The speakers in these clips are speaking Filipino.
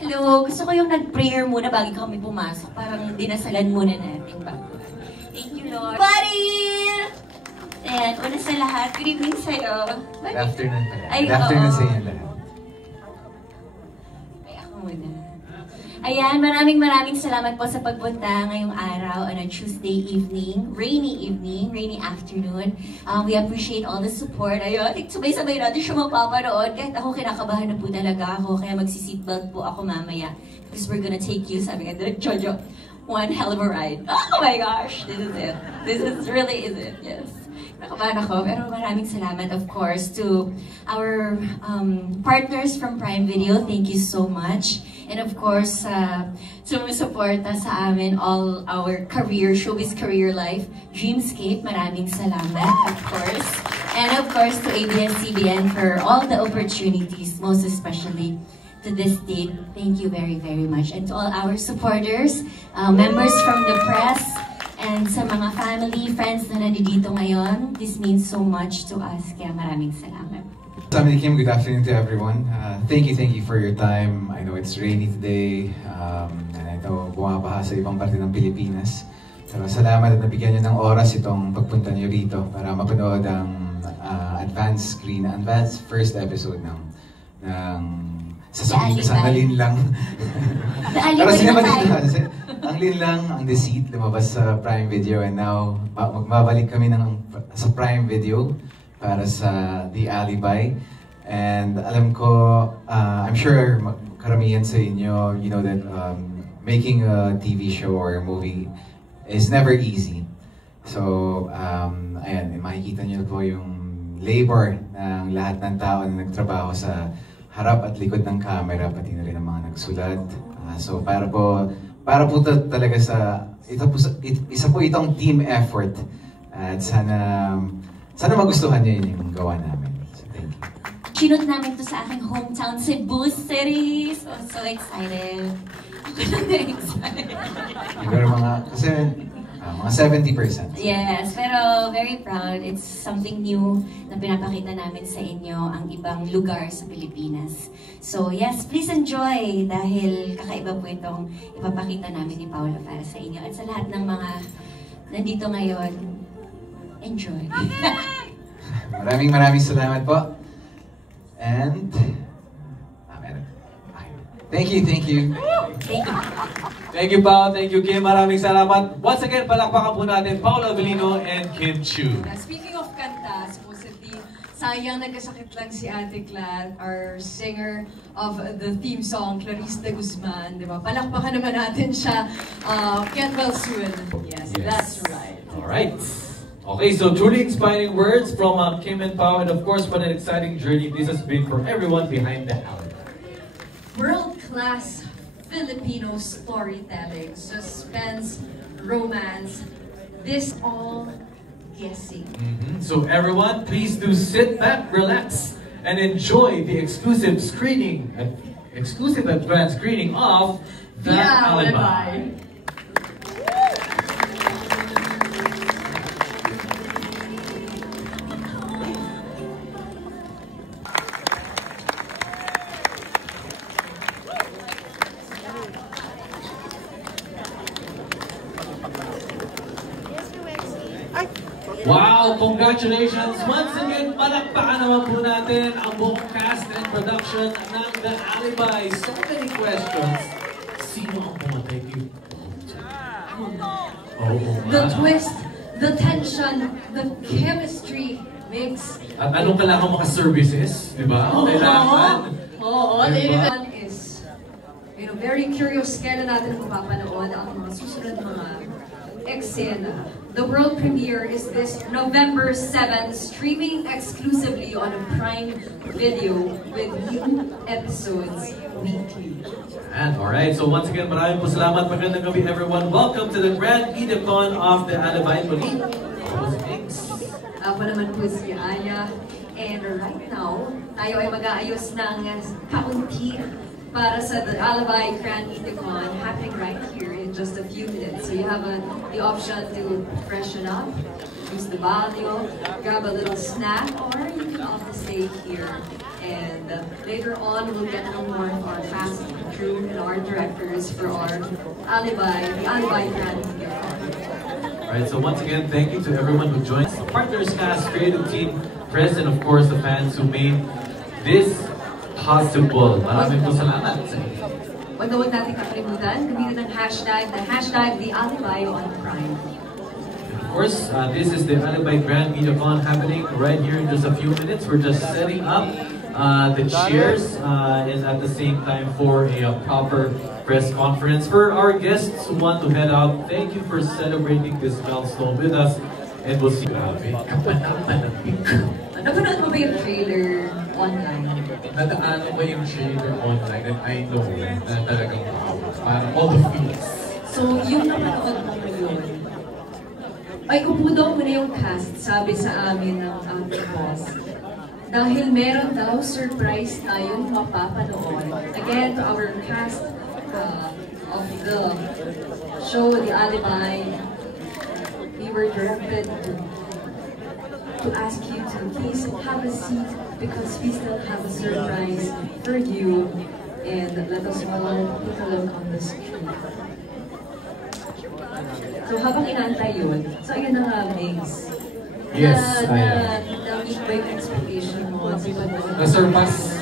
Hello, gusto ko yung nag-prayer muna bago kami pumasok. Parang dinasalan muna natin bago. Thank you, Lord. Buddy! And una sa lahat, good evening sa'yo. Good afternoon pala. Good afternoon sa inyo lahat. Ay, ako muna. Ayan, maraming salamat po sa pagpunta ngayong araw on a Tuesday evening, rainy afternoon. We appreciate all the support. Ayun, sabay-sabay natin siya mapapanood. Kahit ako kinakabahan na po talaga ako, kaya magsi-seatbelt po ako mamaya. Because we're gonna take you, sabi nga, Jojo, one hell of a ride. Oh my gosh, this is it. This is really is it, yes. Nakabahan ako, pero maraming salamat, of course, to our partners from Prime Video. Thank you so much. And of course, sumusuporta sa amin all our career, showbiz career life, Dreamscape, maraming salamat, of course. And of course, to ABS-CBN for all the opportunities, most especially to this date. Thank you very much. And to all our supporters, members from the press, and sa mga family, friends na nandito ngayon, this means so much to us. Kaya maraming salamat. Sammy Kim, good afternoon to everyone. Thank you for your time. I know it's rainy today, and I know bumabaha sa ibang parte ng Pilipinas. Pero salamat at nabigyan niyo ng oras itong pagpunta niyo rito para mapanood ang advanced first episode ng Sandalin lang. Pero ang linlang, ang deceit, lumabas sa Prime Video, and now magbabalik kami sa Prime Video para sa The Alibi. And alam ko, I'm sure karamihan sa inyo, you know that making a TV show or a movie is never easy. So, ayan, makikita niyo po yung labor ng lahat ng tao na nagtrabaho sa harap at likod ng camera, pati na rin ang mga nagsulat. So, para po talaga isa po itong team effort. At sana magustuhan niyo yung gawa namin. So, thank you. Sinut namin to sa aking hometown, Cebu City. So excited. Ako lang na-excited. Siguro mga 70%. Yes, pero very proud. It's something new na pinapakita namin sa inyo, ang ibang lugar sa Pilipinas. So yes, please enjoy dahil kakaiba po itong ipapakita namin ni Paolo para sa inyo. At sa lahat ng mga nandito ngayon, enjoy. Maraming salamat po. And thank you. Thank you. Thank you, Pao. Thank you, Kim. Maraming salamat. Once again, palakpakan po natin Paolo Avellino and Kim Chiu. Speaking of kanta, supposedly, sayang nagkasakit lang si Ate Clat, our singer of the theme song, Clarice de Guzman, di ba? Palakpakan naman natin siya. Get well soon. Yes, that's right. All right. Okay, so truly inspiring words from Kim and Pao, and of course, what an exciting journey this has been for everyone behind the helm. World-class Filipino storytelling, suspense, romance, this all guessing. So everyone, please do sit back, relax, and enjoy the exclusive advanced screening of The Alibi. Wow! Congratulations! Once again, palakpakan naman po natin ang buong cast and production ng The Alibi. So many questions. Sino ang pumatay kay The twist, the tension, the chemistry makes... At anong kailangan maka-services? Diba? Kailangan. Oo, ladies and is, very curious kailan natin mapapanood ang mga susunod mga eksena. The world premiere is this November 7th, streaming exclusively on a Prime Video with new episodes weekly. And alright, so once again, maraming po salamat. Magandang gabi everyone. Welcome to the Grand Edicon of The Alibi. Ako naman po si Aya. And right now, tayo ay mag-aayos ng kaunti para sa The Alibi Grand Edicon happening right here in just a few minutes. So you have the option to freshen up, choose the barrio, grab a little snack, or you can also stay here. And later on, we'll get to know more of our cast, crew, and our directors for our Alibi, the Alibi Grand Media Con. Alright, so once again, thank you to everyone who joined. The partners, cast, creative team, press, and of course the fans who made this possible. Maraming po salamat. Huwag na huwag natin kakalimutan, gamitin ang hashtag, the hashtag the Alibi on Prime. Of course, this is the Alibi Grand Media Con happening right here in just a few minutes. We're just setting up the chairs and at the same time for a proper press conference. For our guests who want to head out, thank you for celebrating this milestone with us. And we'll see you. Napanood mo ba yung trailer online? Nadaan ko yung trailer online and I know na talagang wow. Parang all the feels. So, yung napanood mo yun, ay upudaw mo na yung cast, sabi sa amin ng aming boss. Dahil meron daw surprise tayong mapapanood. Again, to our cast of the show, The Alibi, we were directed to ask you to please have a seat because we still have a surprise for you. And let us all take a look on the screen. So habang inaantay yun, so ayun na nga, Migs. Yes, I am. Na-meet ba yung expectation mo? Na-surpass.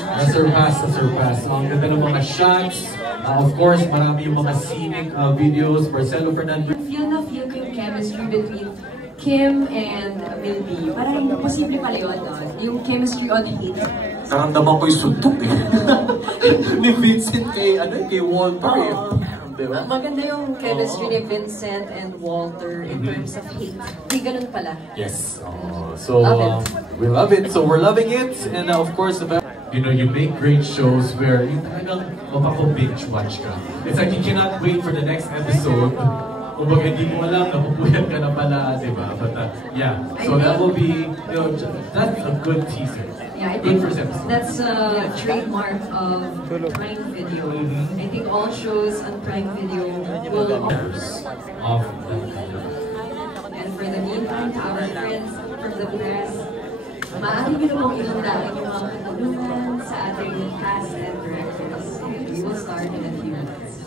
Ang ganda ng mga shots. Of course, marami yung mga scenic videos. Marcelo Fernandez. Feel na feel ko yung chemistry between Kim and Milby. Parang posible pala yun, no? Yung chemistry on Heat. Naramdaman ko yung suntok eh. Ni Vincent kay Walter eh. Diba? Maganda yung chemistry ni Vincent and Walter in terms of Heat. May ganun pala. Yes. So we love it. So we're loving it. And of course, you know, you make great shows where you talagang mapapa-binge watch ka. It's like you cannot wait for the next episode. Kumbaga hindi mo alam, napupuyat ka na pala, di ba? But yeah, so that will be, you know, that's a good teaser. Yeah, I think that's a trademark of Prime Video. I think all shows on Prime Video will of and for the meantime, to our friends from the press, maaari nyo namang ihandaan yung mga katanungan sa ating cast and directors. We will start in a few minutes.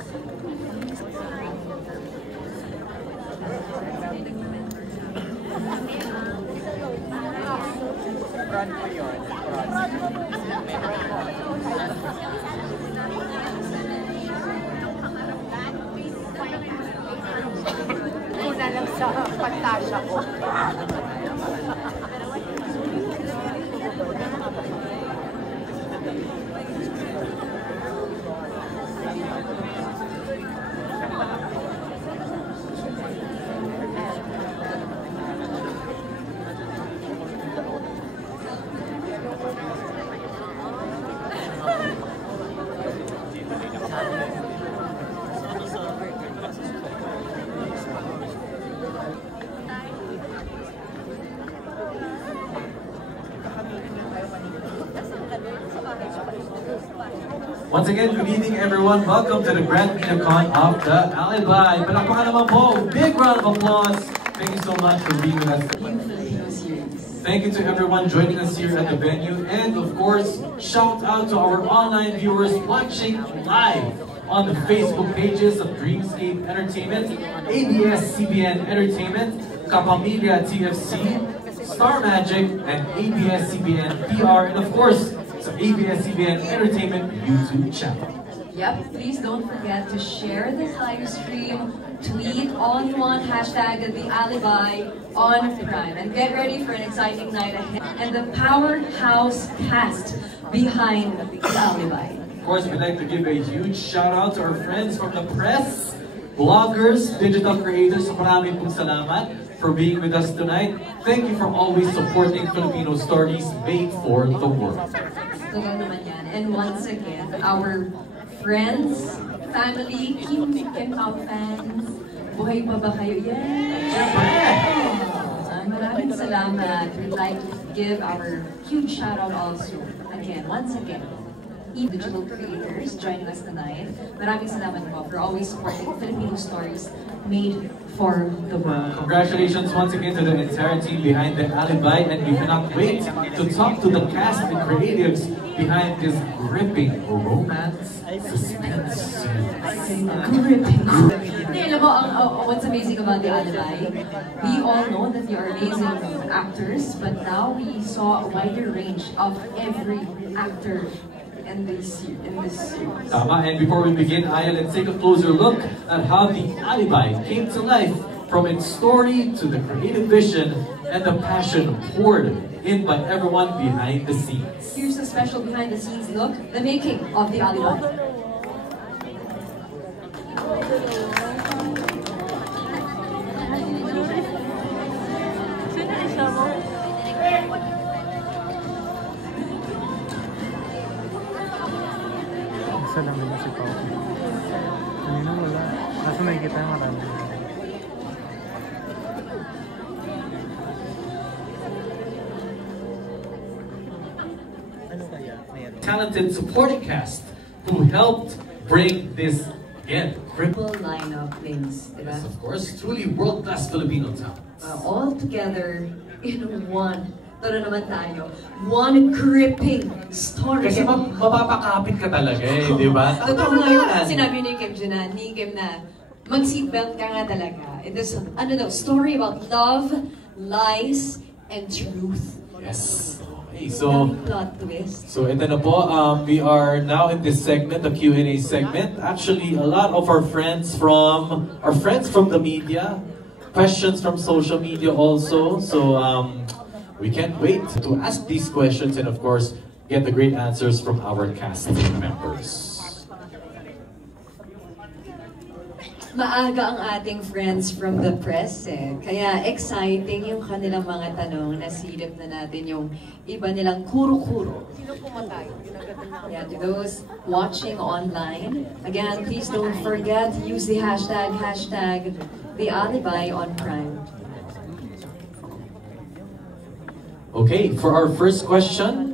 Una lang sa pantasya ko. Once again, good evening everyone. Welcome to the Grand Media Con of the Alibi. Palakpakan naman po. Big round of applause. Thank you so much for being with us. Thank you to everyone joining us here at the venue. And of course, shout out to our online viewers watching live on the Facebook pages of Dreamscape Entertainment, ABS-CBN Entertainment, Kapamilya TFC, Star Magic, and ABS-CBN PR, and of course, so ABS-CBN Entertainment YouTube channel. Yep, please don't forget to share this live stream, tweet all you want, hashtag the Alibi on Prime, and get ready for an exciting night ahead and the powerhouse cast behind the Alibi. Of course, we'd like to give a huge shout out to our friends from the press, bloggers, digital creators. Maraming pong salamat for being with us tonight. Thank you for always supporting Filipino stories made for the world. And once again, our friends, family, Kim Pao fans, buhay pa ba kayo? Yes! Maraming salamat. We'd like to give our huge shout out also, again, once again, digital creators joining us tonight. Maraming salamat po for always supporting Filipino stories made for the world. Congratulations once again to the entire team behind the Alibi, and we cannot wait to talk to the cast and creatives behind this gripping romance suspense. Gripping. Alam mo, what's amazing about the Alibi, we all know that you are amazing actors, but now we saw a wider range of every actor in this series. Tama, and before we begin, Aya, let's take a closer look at how the Alibi came to life, from its story to the creative vision and the passion poured in by everyone behind the scenes. Here's a special behind-the-scenes look, the making of the Alibi. Isa lang din si Pao. Kanina wala. Kaso nakikita yung marami. Talented supporting cast who helped bring this again. Full lineup names, diba? Yes, of course, truly world-class Filipino talent. All together in one. Tara naman tayo. One gripping story. Kasi mapapakapit ka talaga eh, di ba? Totoo nga yun. Sinabi ni Kim na mag-seatbelt ka nga talaga. It is, story about love, lies, and truth. Yes. Okay, so plot twist. So ito na po, we are now in this segment, the Q&A segment. Actually, a lot of our friends from the media, questions from social media also. So we can't wait to ask these questions and of course get the great answers from our cast members. Maaga ang ating friends from the press eh. Kaya exciting yung kanilang mga tanong. Nasilip na natin yung iba nilang kuro-kuro. Sino pumatay? Yeah, to those watching online, again, please don't forget to use the hashtag The Alibi on Prime. Okay, for our first question,